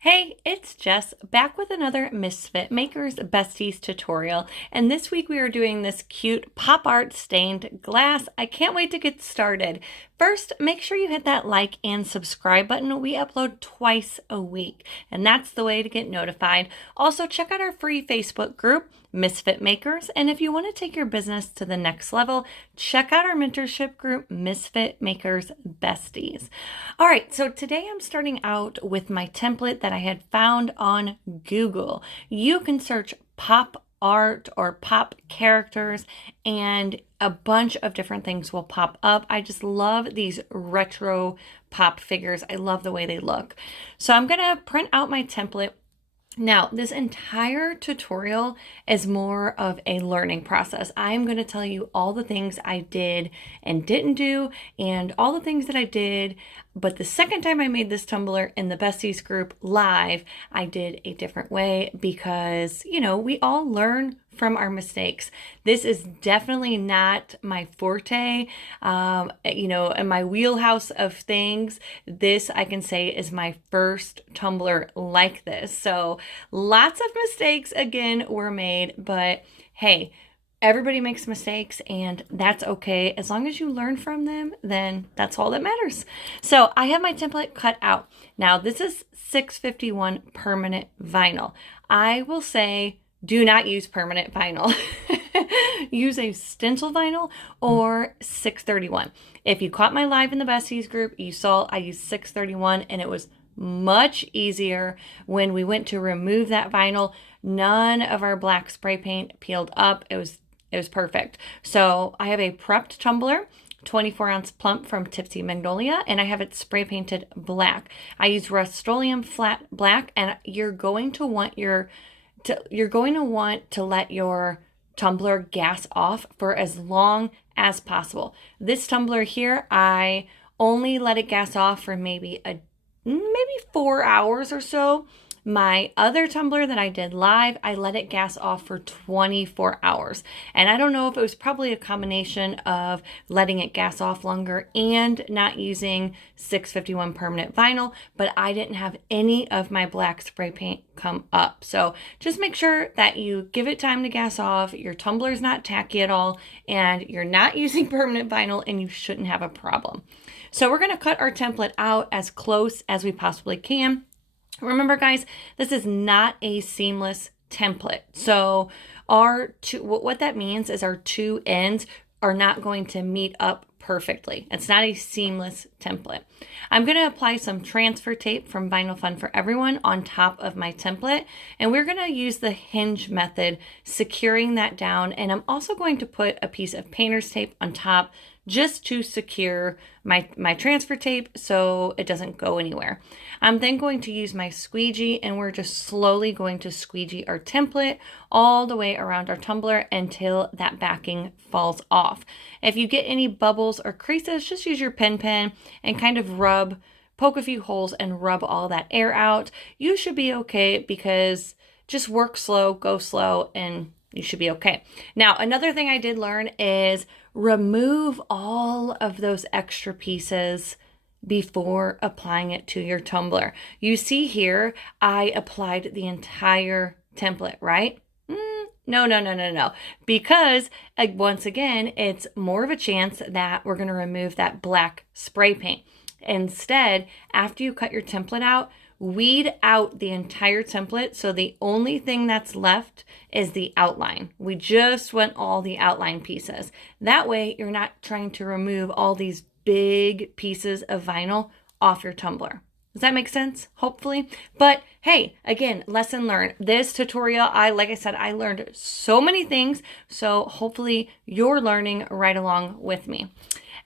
Hey, it's Jess back with another Misfit Makers Besties tutorial, and this week we are doing this cute pop art stained glass. I can't wait to get started. First, make sure you hit that like and subscribe button. We upload twice a week, and that's the way to get notified. Also, check out our free Facebook group, Misfit Makers, and if you want to take your business to the next level, check out our mentorship group, Misfit Makers Besties. All right, so today I'm starting out with my template that I had found on Google. You can search pop art or pop characters and a bunch of different things will pop up. I just love these retro pop figures. I love the way they look. So I'm going to print out my template. Now, this entire tutorial is more of a learning process. I'm going to tell you all the things I did and didn't do and all the things that I did. But the second time I made this tumbler in the Besties group live, I did a different way because, we all learn from our mistakes. This is definitely not my forte, in my wheelhouse of things. This, I can say, is my first tumbler like this. So lots of mistakes, again, were made, but hey, everybody makes mistakes and that's okay. As long as you learn from them, then that's all that matters. So I have my template cut out. Now this is 651 permanent vinyl. I will say, do not use permanent vinyl. Use a stencil vinyl or 631. If you caught my live in the Besties group, you saw I used 631 and it was much easier when we went to remove that vinyl. None of our black spray paint peeled up. It was perfect. So I have a prepped tumbler, 24-ounce plump from Tipsy Magnolia, and I have it spray painted black. I use Rust-Oleum flat black, and you're going to want to let your tumbler gas off for as long as possible. This tumbler here, I only let it gas off for maybe 4 hours or so. My other tumbler that I did live, I let it gas off for 24 hours. And I don't know if it was probably a combination of letting it gas off longer and not using 651 permanent vinyl, but I didn't have any of my black spray paint come up. So just make sure that you give it time to gas off, your tumbler's not tacky at all, and you're not using permanent vinyl, and you shouldn't have a problem. So we're gonna cut our template out as close as we possibly can. Remember, guys, this is not a seamless template. So what that means is our two ends are not going to meet up perfectly. It's not a seamless template. I'm going to apply some transfer tape from Vinyl Fun for Everyone on top of my template, and we're going to use the hinge method, securing that down. And I'm also going to put a piece of painter's tape on top just to secure my transfer tape so it doesn't go anywhere. I'm then going to use my squeegee, and we're just slowly going to squeegee our template all the way around our tumbler until that backing falls off. If you get any bubbles or creases, just use your pen and kind of poke a few holes and rub all that air out. You should be okay, because just work slow, go slow, and you should be okay. Now, another thing I did learn is remove all of those extra pieces before applying it to your tumbler. You see here, I applied the entire template, right? No. Because once again, it's more of a chance that we're going to remove that black spray paint. Instead, after you cut your template out, weed out the entire template, so the only thing that's left is the outline. We just want all the outline pieces. That way, you're not trying to remove all these big pieces of vinyl off your tumbler. Does that make sense? Hopefully. But hey, again, lesson learned. This tutorial, like I said, I learned so many things, so hopefully you're learning right along with me.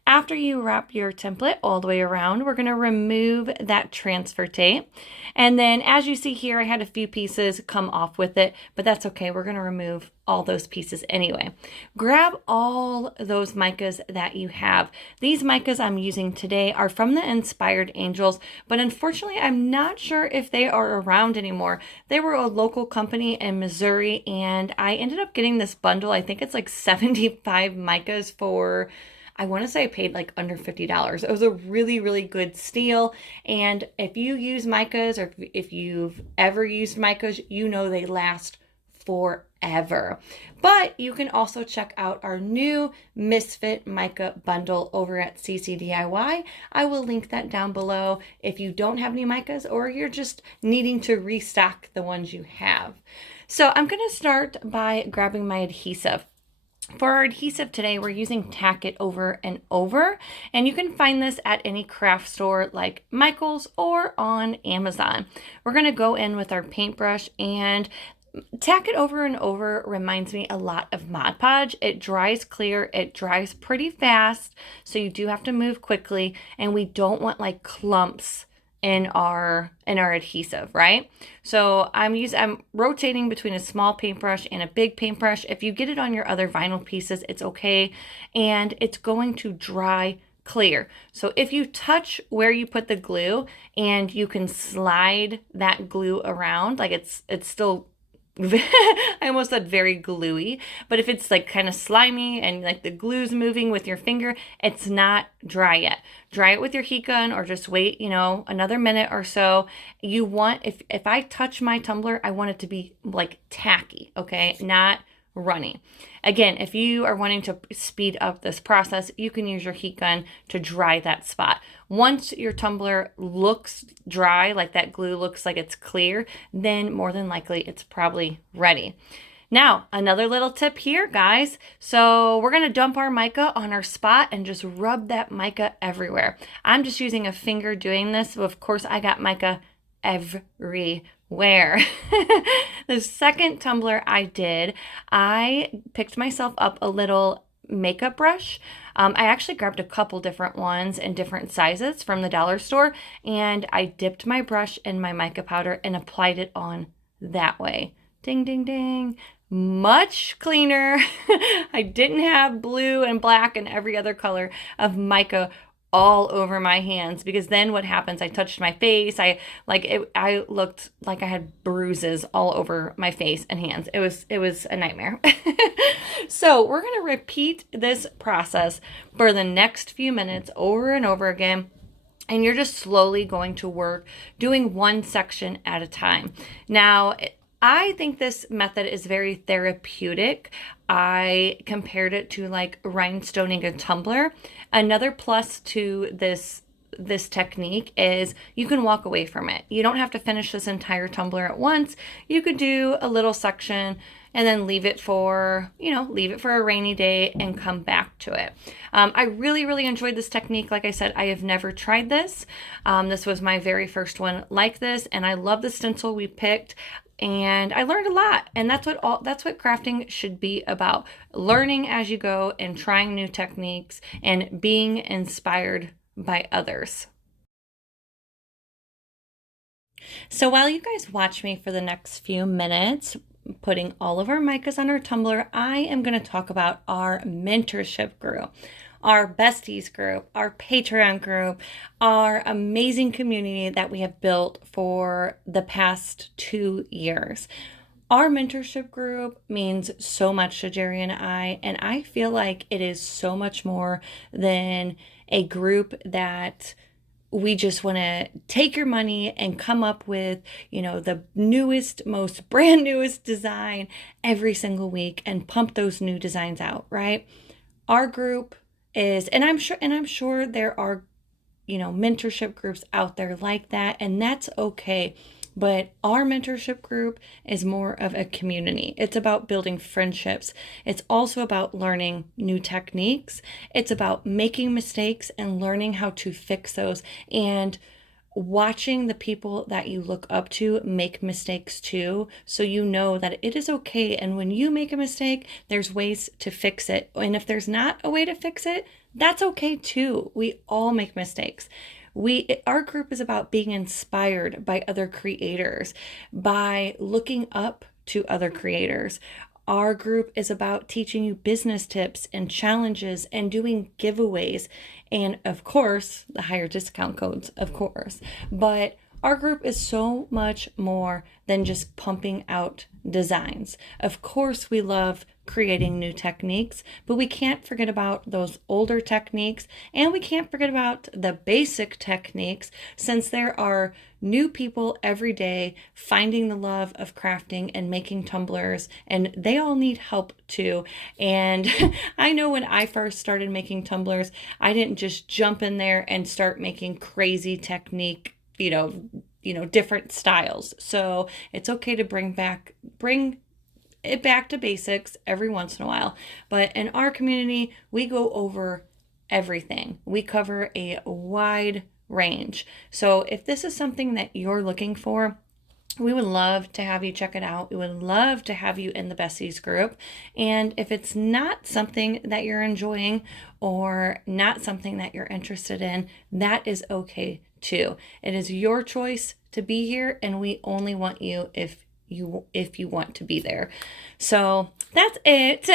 After you wrap your template all the way around, we're going to remove that transfer tape. And then as you see here, I had a few pieces come off with it, but that's okay. We're going to remove all those pieces anyway. Grab all those micas that you have. These micas I'm using today are from the Inspired Angels, but unfortunately, I'm not sure if they are around anymore. They were a local company in Missouri, and I ended up getting this bundle. I think it's like 75 micas for, I want to say I paid like under $50. It was a really, really good steal. And if you use micas, or if you've ever used micas, you know they last forever. But you can also check out our new Misfit Mica bundle over at CCDIY. I will link that down below if you don't have any micas or you're just needing to restock the ones you have. So I'm going to start by grabbing my adhesive. For our adhesive today, we're using Tack It Over and Over, and you can find this at any craft store like Michael's or on Amazon. We're going to go in with our paintbrush, and Tack It Over and Over reminds me a lot of Mod Podge. It dries clear, it dries pretty fast, so you do have to move quickly, and we don't want like clumps in our adhesive, right? So I'm rotating between a small paintbrush and a big paintbrush. If you get it on your other vinyl pieces, it's okay, and it's going to dry clear. So if you touch where you put the glue and you can slide that glue around, like it's still I almost said very gluey, but if it's like kind of slimy and like the glue's moving with your finger, it's not dry yet. Dry it with your heat gun or just wait, another minute or so. You want, if I touch my tumbler, I want it to be like tacky, okay? Not runny. Again, if you are wanting to speed up this process, you can use your heat gun to dry that spot. Once your tumbler looks dry, like that glue looks like it's clear, then more than likely it's probably ready. Now, another little tip here, guys. So we're going to dump our mica on our spot and just rub that mica everywhere. I'm just using a finger doing this. So of course, I got mica everywhere. The second tumbler I did, I picked myself up a little makeup brush. I actually grabbed a couple different ones in different sizes from the dollar store, and I dipped my brush in my mica powder and applied it on that way. Ding, ding, ding. Much cleaner. I didn't have blue and black and every other color of mica all over my hands, because then what happens, I touched my face, I looked like I had bruises all over my face and hands. It was a nightmare. So we're going to repeat this process for the next few minutes over and over again, and you're just slowly going to work doing one section at a time. Now, I think this method is very therapeutic. I compared it to like rhinestoning a tumbler. Another plus to this technique is you can walk away from it. You don't have to finish this entire tumbler at once. You could do a little section and then leave it for a rainy day and come back to it. I really, really enjoyed this technique. Like I said, I have never tried this. This was my very first one like this, and I love the stencil we picked. And I learned a lot, and that's what crafting should be about. Learning as you go and trying new techniques and being inspired by others. So while you guys watch me for the next few minutes, putting all of our micas on our tumbler, I am going to talk about our mentorship group, our Besties group, our Patreon group, our amazing community that we have built for the past 2 years. Our mentorship group means so much to Jerry and I feel like it is so much more than a group that we just want to take your money and come up with, the newest, most brand newest design every single week and pump those new designs out, right? Our group is, and I'm sure there are, mentorship groups out there like that, and that's okay. But our mentorship group is more of a community. It's about building friendships. It's also about learning new techniques. It's about making mistakes and learning how to fix those, and watching the people that you look up to make mistakes too, so you know that it is okay. And when you make a mistake, there's ways to fix it. And if there's not a way to fix it, that's okay too. We all make mistakes. Our group is about being inspired by other creators, by looking up to other creators. Our group is about teaching you business tips and challenges and doing giveaways. And of course, the higher discount codes, of course. But our group is so much more than just pumping out designs. Of course, we love creating new techniques, but we can't forget about those older techniques, and we can't forget about the basic techniques, since there are new people every day finding the love of crafting and making tumblers, and they all need help too. And I know when I first started making tumblers, I didn't just jump in there and start making crazy technique, different styles. So it's okay to bring it back to basics every once in a while. But in our community, we go over everything. We cover a wide range. So if this is something that you're looking for, we would love to have you check it out. We would love to have you in the Besties group. And if it's not something that you're enjoying or not something that you're interested in, that is okay too. It is your choice to be here, and we only want you if you want to be there. So that's it.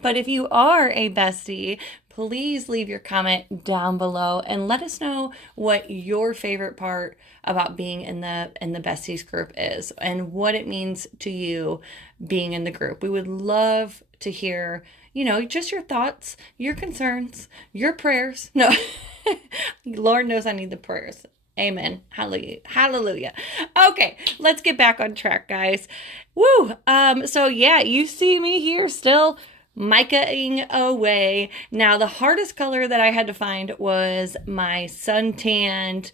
But if you are a bestie, please leave your comment down below and let us know what your favorite part about being in the Besties group is and what it means to you being in the group. We would love to hear, just your thoughts, your concerns, your prayers. No, Lord knows I need the prayers. Amen. Hallelujah. Hallelujah. Okay, let's get back on track, guys. Woo. So yeah, you see me here still micaing away. Now, the hardest color that I had to find was my suntanned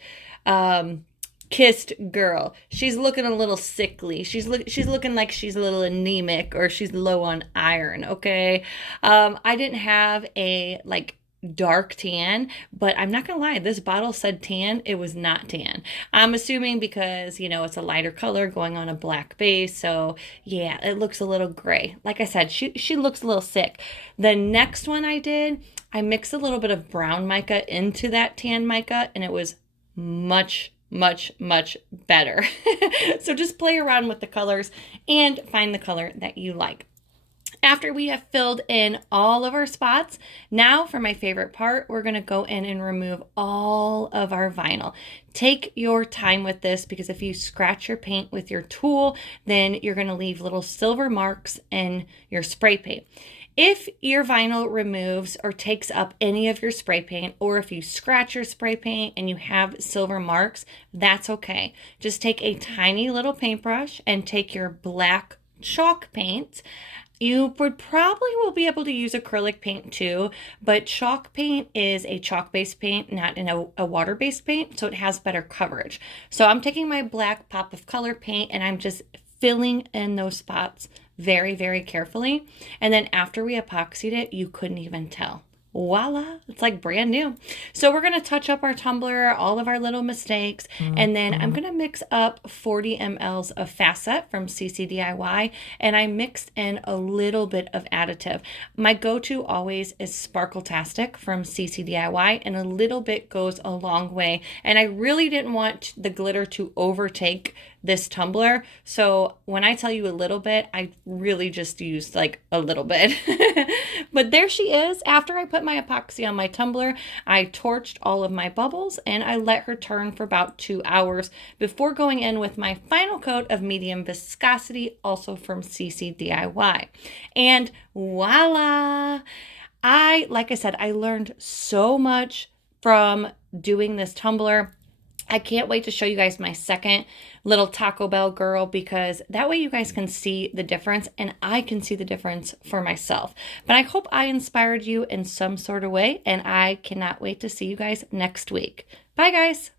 kissed girl. She's looking a little sickly. She's looking like she's a little anemic, or she's low on iron, okay? I didn't have a dark tan, but I'm not gonna lie, this bottle said tan. It was not tan. I'm assuming because it's a lighter color going on a black base, so yeah, it looks a little gray. Like I said, she looks a little sick. The next one I did, I mixed a little bit of brown mica into that tan mica, and it was much better. So just play around with the colors and find the color that you like. After we have filled in all of our spots, now for my favorite part, we're going to go in and remove all of our vinyl. Take your time with this, because if you scratch your paint with your tool, then you're going to leave little silver marks in your spray paint. If your vinyl removes or takes up any of your spray paint, or if you scratch your spray paint and you have silver marks, that's okay. Just take a tiny little paintbrush and take your black chalk paint. You will be able to use acrylic paint too, but chalk paint is a chalk-based paint, not a water-based paint, so it has better coverage. So I'm taking my black pop of color paint and I'm just filling in those spots very, very carefully. And then after we epoxied it, you couldn't even tell. Voila, it's like brand new. So we're going to touch up our tumbler, all of our little mistakes, and then I'm going to mix up 40 mLs of Facet from CCDIY, and I mixed in a little bit of additive. My go-to always is Sparkletastic from CCDIY, and a little bit goes a long way, and I really didn't want the glitter to overtake this tumbler, so when I tell you a little bit, I really just used like a little bit. But there she is. After I put my epoxy on my tumbler, I torched all of my bubbles and I let her turn for about 2 hours before going in with my final coat of medium viscosity, also from CCDIY. And voila! Like I said, I learned so much from doing this tumbler. I can't wait to show you guys my second little Taco Bell girl, because that way you guys can see the difference and I can see the difference for myself. But I hope I inspired you in some sort of way, and I cannot wait to see you guys next week. Bye, guys.